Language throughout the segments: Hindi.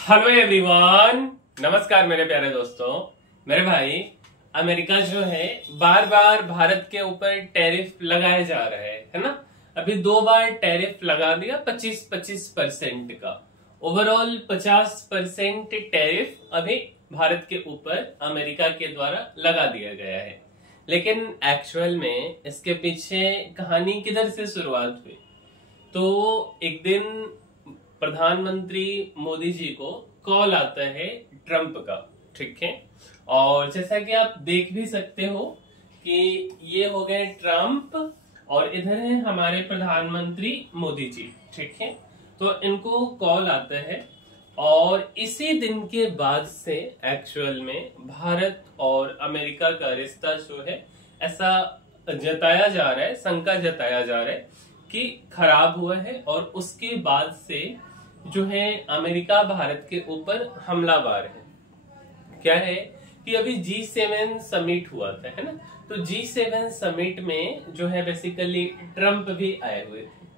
हेलो एवरीवन, नमस्कार मेरे प्यारे दोस्तों। मेरे भाई, अमेरिका जो है बार बार भारत के ऊपर टैरिफ लगाए जा रहे हैं, है ना। अभी 2 बार टैरिफ लगा दिया 25% का। ओवरऑल 50% टैरिफ अभी भारत के ऊपर अमेरिका के द्वारा लगा दिया गया है। लेकिन एक्चुअल में इसके पीछे कहानी किधर से शुरुआत हुई? तो एक दिन प्रधानमंत्री मोदी जी को कॉल आता है ट्रंप का, ठीक है। और जैसा कि आप देख भी सकते हो कि ये हो गए ट्रंप और इधर है हमारे प्रधानमंत्री मोदी जी, ठीक है। तो इनको कॉल आता है और इसी दिन के बाद से एक्चुअल में भारत और अमेरिका का रिश्ता जो है ऐसा जताया जा रहा है, शंका जताया जा रहा है कि खराब हुआ है। और उसके बाद से जो है अमेरिका भारत के ऊपर हमलावर है। क्या है कि अभी G7 समिट हुआ था, है ना। तो G7 समिट में जो है बेसिकली ट्रंप भी आए हुए थे।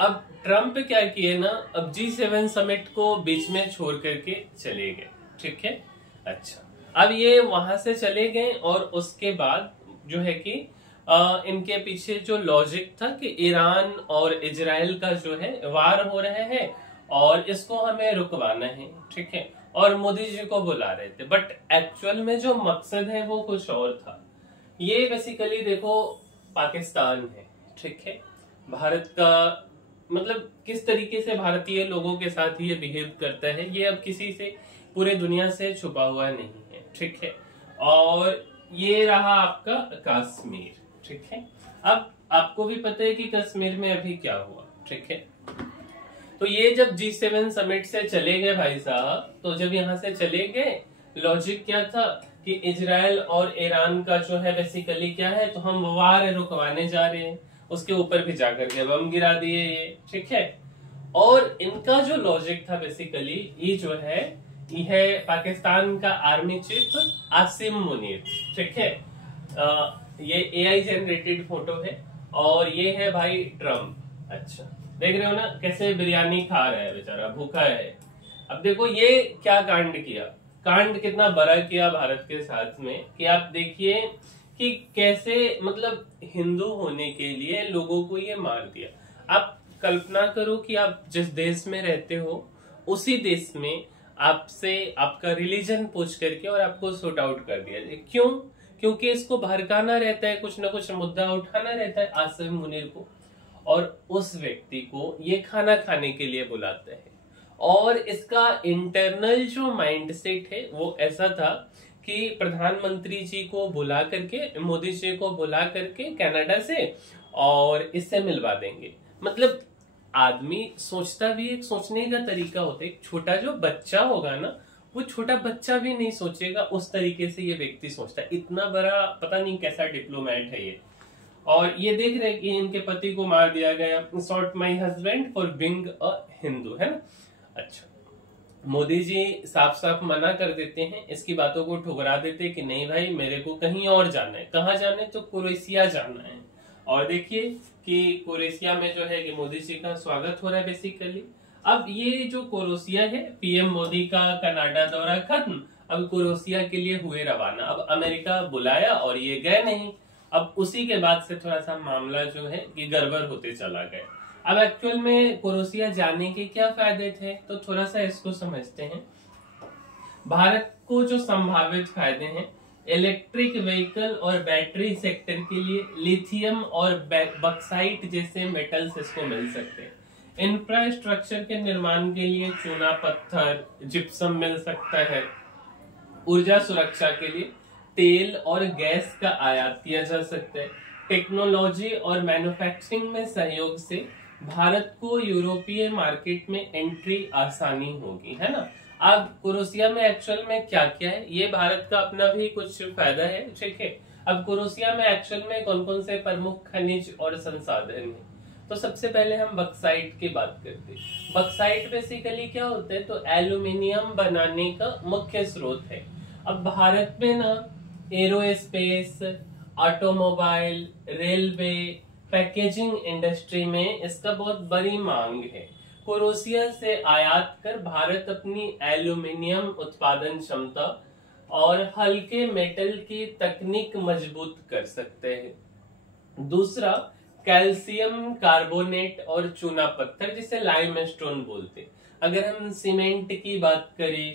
अब ट्रंप क्या किए ना, अब G7 समिट को बीच में छोड़ करके चले गए, ठीक है। अच्छा, अब ये वहां से चले गए और उसके बाद जो है कि इनके पीछे जो लॉजिक था कि ईरान और इजराइल का जो है वार हो रहे हैं और इसको हमें रुकवाना है, ठीक है। और मोदी जी को बुला रहे थे, बट एक्चुअल में जो मकसद है वो कुछ और था। ये बेसिकली देखो पाकिस्तान है, ठीक है। भारत का मतलब किस तरीके से भारतीय लोगों के साथ ये बिहेव करता है, ये अब किसी से पूरे दुनिया से छुपा हुआ नहीं है, ठीक है। और ये रहा आपका कश्मीर, ठीक है। अब आपको भी पता है कि कश्मीर में अभी क्या हुआ, ठीक है। तो ये जब G7 समिट से चले गए भाई साहब, तो जब यहाँ से चले गए, लॉजिक क्या था कि इजराइल और ईरान का जो है बेसिकली क्या है, तो हम वार रुकवाने जा रहे हैं। उसके ऊपर भी जाकर के बम गिरा दिए ये, ठीक है। और इनका जो लॉजिक था बेसिकली ये जो है, ये है पाकिस्तान का आर्मी चीफ आसिम मुनीर, ठीक है। ये AI जनरेटेड फोटो है और ये है भाई ट्रम्प। अच्छा, देख रहे हो ना कैसे बिरयानी खा रहा है बेचारा, भूखा है। अब देखो ये क्या कांड किया, कांड कितना बड़ा किया भारत के साथ में, कि आप देखिए कि कैसे मतलब हिंदू होने के लिए लोगों को ये मार दिया। आप कल्पना करो कि आप जिस देश में रहते हो उसी देश में आपसे आपका रिलीजन पूछ करके और आपको शूट आउट कर दिया जाए। क्यों? क्योंकि इसको भड़काना रहता है, कुछ ना कुछ मुद्दा उठाना रहता है आसिम मुनीर को, और उस व्यक्ति को ये खाना खाने के लिए बुलाते हैं। और इसका इंटरनल जो माइंडसेट है वो ऐसा था कि प्रधानमंत्री जी को बुला करके, मोदी जी को बुला करके कनाडा से, और इससे मिलवा देंगे। मतलब आदमी सोचता भी एक सोचने का तरीका होता है। एक छोटा जो बच्चा होगा ना, वो छोटा बच्चा भी नहीं सोचेगा उस तरीके से ये व्यक्ति सोचता है। इतना बड़ा पता नहीं कैसा डिप्लोमेट है ये। और ये देख रहे कि इनके पति को मार दिया गया, shot my husband for being a Hindu, है ना। अच्छा, मोदी जी साफ साफ मना कर देते हैं, इसकी बातों को ठुकरा देते कि नहीं भाई मेरे को कहीं और जाना है। कहाँ जाना है? तो क्रोएशिया जाना है। और देखिए कि क्रोएशिया में जो है कि मोदी जी का स्वागत हो रहा है बेसिकली। अब ये जो क्रोएशिया है, PM मोदी का कनाडा दौरा खत्म, अब क्रोएशिया के लिए हुए रवाना। अब अमेरिका बुलाया और ये गए नहीं। अब उसी के बाद से थोड़ा सा मामला जो है कि गड़बड़ होते चला गया। अब एक्चुअल में क्रोएशिया जाने के क्या फायदे थे, तो थोड़ा सा इसको समझते हैं। भारत को जो संभावित फायदे हैं, इलेक्ट्रिक व्हीकल और बैटरी सेक्टर के लिए लिथियम और बक्साइट जैसे मेटल्स इसको मिल सकते हैं। इंफ्रास्ट्रक्चर के निर्माण के लिए चूना पत्थर, जिप्सम मिल सकता है। ऊर्जा सुरक्षा के लिए तेल और गैस का आयात किया जा सकता है। टेक्नोलॉजी और मैन्युफैक्चरिंग में सहयोग से भारत को यूरोपीय मार्केट में एंट्री आसानी होगी, है ना। अब क्रोएशिया में एक्चुअल में क्या क्या है, ये भारत का अपना भी कुछ फायदा है, ठीक है। अब क्रोएशिया में एक्चुअल में कौन कौन से प्रमुख खनिज और संसाधन हैं, तो सबसे पहले हम बक्साइट की बात करते हैं। बक्साइट बेसिकली क्या होता है, तो एल्यूमिनियम बनाने का मुख्य स्रोत है। अब भारत में ना aerospace, automobile, railway, packaging industry में इसका बहुत बड़ी मांग है। क्रोएशिया से आयात कर भारत अपनी एल्यूमिनियम उत्पादन क्षमता और हल्के मेटल की तकनीक मजबूत कर सकते हैं। दूसरा, कैल्शियम कार्बोनेट और चूना पत्थर जिसे लाइमस्टोन बोलते हैं। अगर हम सीमेंट की बात करें,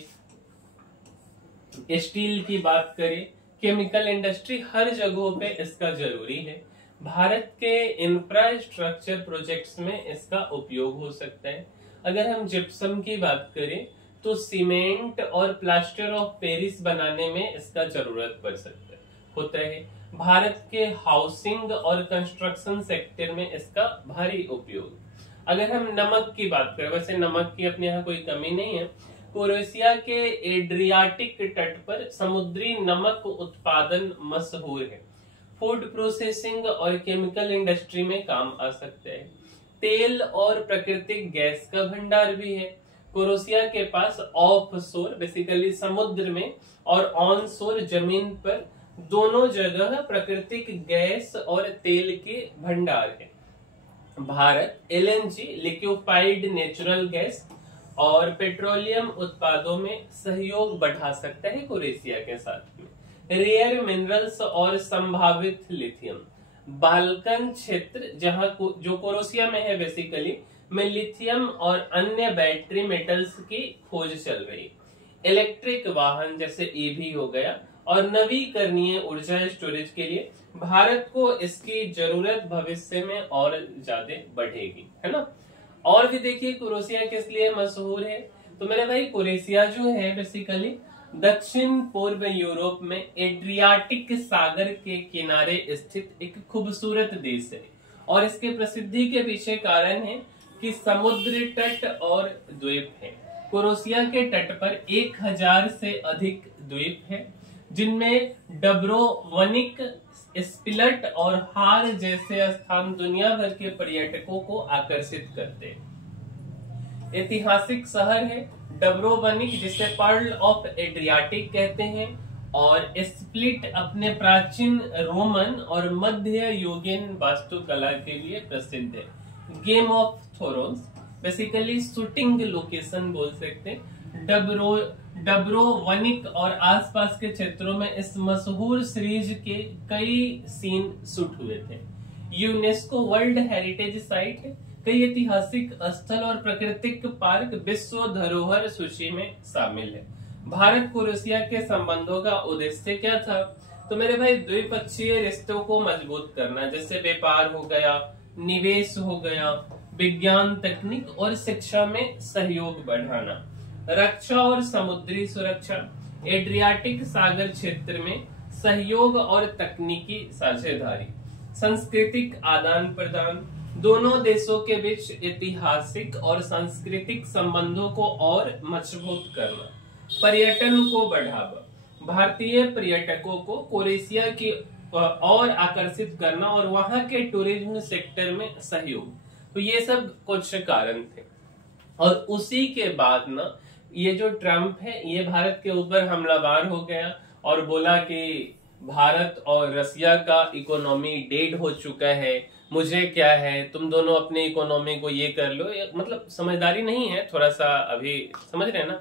स्टील की बात करें, केमिकल इंडस्ट्री, हर जगहों पे इसका जरूरी है। भारत के इंफ्रास्ट्रक्चर प्रोजेक्ट्स में इसका उपयोग हो सकता है। अगर हम जिप्सम की बात करें तो सीमेंट और प्लास्टर ऑफ पेरिस बनाने में इसका जरूरत पड़ सकता है होता है। भारत के हाउसिंग और कंस्ट्रक्शन सेक्टर में इसका भारी उपयोग। अगर हम नमक की बात करें, वैसे नमक की अपने यहाँ कोई कमी नहीं है। क्रोएशिया के एड्रियाटिक तट पर समुद्री नमक उत्पादन मशहूर है। फूड प्रोसेसिंग और केमिकल इंडस्ट्री में काम आ सकता है। तेल और प्राकृतिक गैस का भंडार भी है। क्रोएशिया के पास ऑफ शोर बेसिकली समुद्र में और ऑन शोर जमीन पर दोनों जगह प्राकृतिक गैस और तेल के भंडार है। Bharat LNG liquefied natural gas और पेट्रोलियम उत्पादों में सहयोग बढ़ा सकता है क्रोएशिया के साथ में। रेयर मिनरल्स और संभावित लिथियम, बाल्कन क्षेत्र जहां जो क्रोएशिया में है बेसिकली में लिथियम और अन्य बैटरी मेटल्स की खोज चल रही। इलेक्ट्रिक वाहन जैसे ईवी हो गया और नवीकरणीय ऊर्जा स्टोरेज के लिए भारत को इसकी जरूरत भविष्य में और ज्यादा बढ़ेगी, है ना। और भी देखिए क्रोएशिया किस लिए मशहूर है। तो मेरे भाई क्रोएशिया जो है बेसिकली दक्षिण पूर्व यूरोप में एड्रियाटिक सागर के किनारे स्थित एक खूबसूरत देश है और इसके प्रसिद्धि के पीछे कारण है कि समुद्र तट और द्वीप है। क्रोएशिया के तट पर 1000 से अधिक द्वीप है जिनमें डब्रोवनिक, स्पिलट और हार जैसे स्थान दुनिया भर के पर्यटकों को आकर्षित करते हैं। ऐतिहासिक शहर है डब्रोवनिक जिसे पर्ल ऑफ एड्रियाटिक कहते हैं और स्प्लिट अपने प्राचीन रोमन और मध्य युगीन वास्तुकला के लिए प्रसिद्ध है। Game of thrones basically shooting location बोल सकते हैं। डब्रोवनिक और आसपास के क्षेत्रों में इस मशहूर सीरीज के कई सीन शूट हुए थे। यूनेस्को वर्ल्ड हेरिटेज साइट है। कई ऐतिहासिक स्थल और प्राकृतिक पार्क विश्व धरोहर सूची में शामिल है। भारत क्रोएशिया के संबंधों का उद्देश्य क्या था? तो मेरे भाई द्विपक्षीय रिश्तों को मजबूत करना, जैसे व्यापार हो गया, निवेश हो गया, विज्ञान तकनीक और शिक्षा में सहयोग बढ़ाना, रक्षा और समुद्री सुरक्षा, एड्रियाटिक सागर क्षेत्र में सहयोग और तकनीकी साझेदारी, सांस्कृतिक आदान प्रदान, दोनों देशों के बीच ऐतिहासिक और सांस्कृतिक संबंधों को और मजबूत करना, पर्यटन को बढ़ावा, भारतीय पर्यटकों को क्रोएशिया की और आकर्षित करना और वहां के टूरिज्म सेक्टर में सहयोग। तो ये सब कुछ कारण थे। और उसी के बाद ना ये जो ट्रम्प है ये भारत के ऊपर हमलावर हो गया और बोला कि भारत और रसिया का इकोनॉमी डेड हो चुका है, मुझे क्या है, तुम दोनों अपने इकोनॉमी को ये कर लो। मतलब समझदारी नहीं है, थोड़ा सा अभी समझ रहे हैं ना।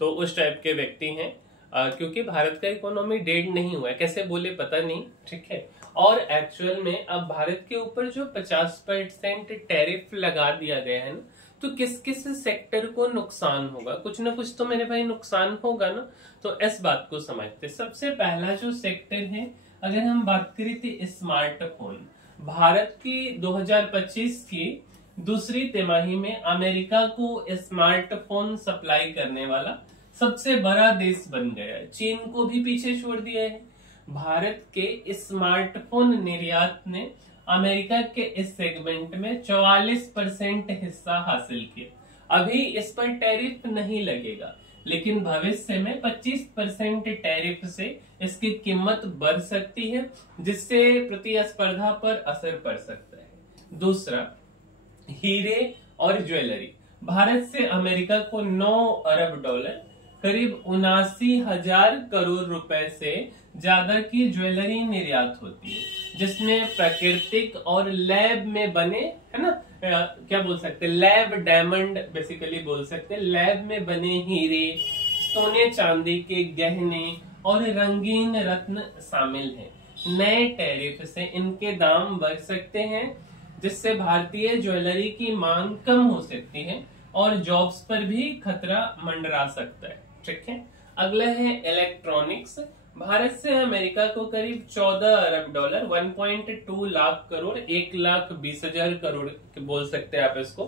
तो उस टाइप के व्यक्ति हैं क्योंकि भारत का इकोनॉमी डेड नहीं हुआ है, कैसे बोले पता नहीं, ठीक है। और एक्चुअल में अब भारत के ऊपर जो 50% टैरिफ लगा दिया गया है ना, तो किस किस सेक्टर को नुकसान होगा, कुछ ना कुछ तो मेरे भाई नुकसान होगा ना। तो इस बात को समझते, सबसे पहला जो सेक्टर है अगर हम बात करें तो स्मार्टफोन। भारत की 2025 की दूसरी तिमाही में अमेरिका को स्मार्टफोन सप्लाई करने वाला सबसे बड़ा देश बन गया है, चीन को भी पीछे छोड़ दिया है। भारत के स्मार्टफोन निर्यात ने अमेरिका के इस सेगमेंट में 44% हिस्सा हासिल किया। अभी इस पर टैरिफ नहीं लगेगा, लेकिन भविष्य में 25% टैरिफ से इसकी कीमत बढ़ सकती है, जिससे प्रतिस्पर्धा पर असर पड़ सकता है। दूसरा, हीरे और ज्वेलरी। भारत से अमेरिका को $9 अरब करीब 79,000 करोड़ रुपए से ज्यादा की ज्वेलरी निर्यात होती है, जिसमें प्राकृतिक और लैब में बने, है ना, क्या बोल सकते हैं, लैब डायमंड बेसिकली बोल सकते हैं, लैब में बने हीरे, सोने चांदी के गहने और रंगीन रत्न शामिल हैं। नए टैरिफ से इनके दाम बढ़ सकते हैं, जिससे भारतीय ज्वेलरी की मांग कम हो सकती है और जॉब्स पर भी खतरा मंडरा सकता है। ठीक है, अगला है इलेक्ट्रॉनिक्स। भारत से अमेरिका को करीब 14 अरब डॉलर 1.2 लाख करोड़ 1,20,000 करोड़ बोल सकते हैं आप इसको,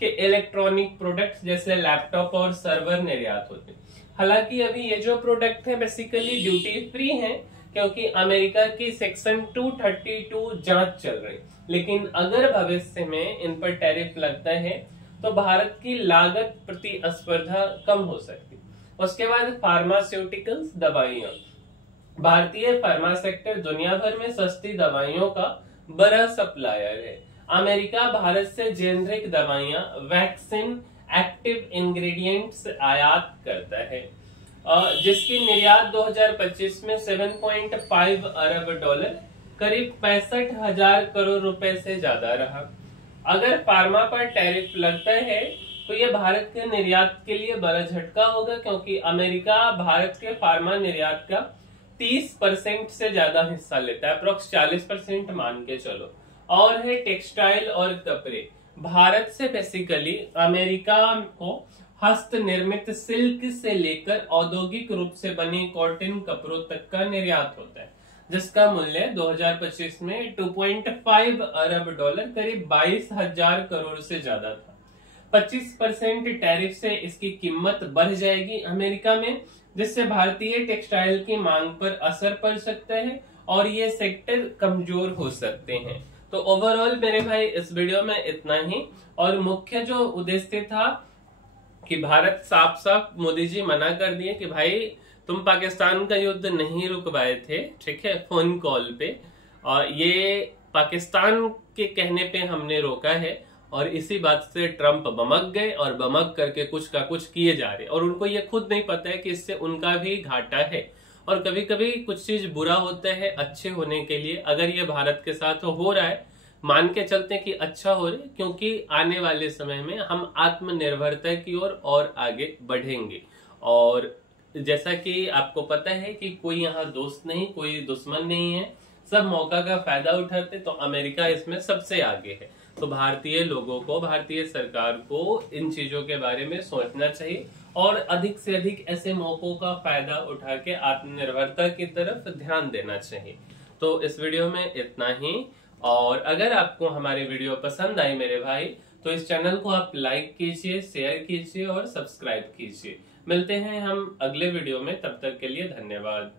कि इलेक्ट्रॉनिक प्रोडक्ट्स जैसे लैपटॉप और सर्वर निर्यात होते हैं। हालांकि अभी ये जो प्रोडक्ट है बेसिकली ड्यूटी फ्री है, क्योंकि अमेरिका की सेक्शन 232 जांच चल रही, लेकिन अगर भविष्य में इन पर टैरिफ लगता है तो भारत की लागत प्रतिस्पर्धा कम हो सकती। उसके बाद फार्मास्यूटिकल्स, दवाइयां। भारतीय फार्मा सेक्टर दुनिया भर में सस्ती दवाइयों का बड़ा सप्लायर है। अमेरिका भारत से जेनरिक दवाइयां, वैक्सीन, एक्टिव इंग्रेडिएंट्स आयात करता है, जिसकी निर्यात 2025 में 7.5 अरब डॉलर करीब 65,000 करोड़ रुपए से ज्यादा रहा। अगर फार्मा पर टैरिफ लगता है तो यह भारत के निर्यात के लिए बड़ा झटका होगा, क्योंकि अमेरिका भारत के फार्मा निर्यात का 30% से ज्यादा हिस्सा लेता है, अप्रोक्स 40% मान के चलो। और है टेक्सटाइल और कपड़े। भारत से बेसिकली अमेरिका को हस्त निर्मित सिल्क से लेकर औद्योगिक रूप से बने कॉटन कपड़ों तक का निर्यात होता है, जिसका मूल्य 2025 में 2.5 अरब डॉलर करीब 22,000 करोड़ से ज्यादा था। 25% टैरिफ से इसकी कीमत बढ़ जाएगी अमेरिका में, जिससे भारतीय टेक्सटाइल की मांग पर असर पड़ सकता है और ये सेक्टर कमजोर हो सकते हैं। तो ओवरऑल मेरे भाई इस वीडियो में इतना ही, और मुख्य जो उद्देश्य था कि भारत साफ साफ मोदी जी मना कर दिए कि भाई तुम पाकिस्तान का युद्ध नहीं रुकवाए थे, ठीक है, फोन कॉल पे, और ये पाकिस्तान के कहने पे हमने रोका है, और इसी बात से ट्रंप बमक गए और बमक करके कुछ का कुछ किए जा रहे, और उनको ये खुद नहीं पता है कि इससे उनका भी घाटा है। और कभी कभी कुछ चीज बुरा होता है अच्छे होने के लिए। अगर ये भारत के साथ हो रहा है, मान के चलते हैं कि अच्छा हो रहा है, क्योंकि आने वाले समय में हम आत्मनिर्भरता की ओर और आगे बढ़ेंगे। और जैसा कि आपको पता है कि कोई यहाँ दोस्त नहीं, कोई दुश्मन नहीं है, सब मौका का फायदा उठाते, तो अमेरिका इसमें सबसे आगे है। तो भारतीय लोगों को, भारतीय सरकार को इन चीजों के बारे में सोचना चाहिए और अधिक से अधिक ऐसे मौकों का फायदा उठा के आत्मनिर्भरता की तरफ ध्यान देना चाहिए। तो इस वीडियो में इतना ही, और अगर आपको हमारी वीडियो पसंद आई मेरे भाई, तो इस चैनल को आप लाइक कीजिए, शेयर कीजिए और सब्सक्राइब कीजिए। मिलते हैं हम अगले वीडियो में, तब तक के लिए धन्यवाद।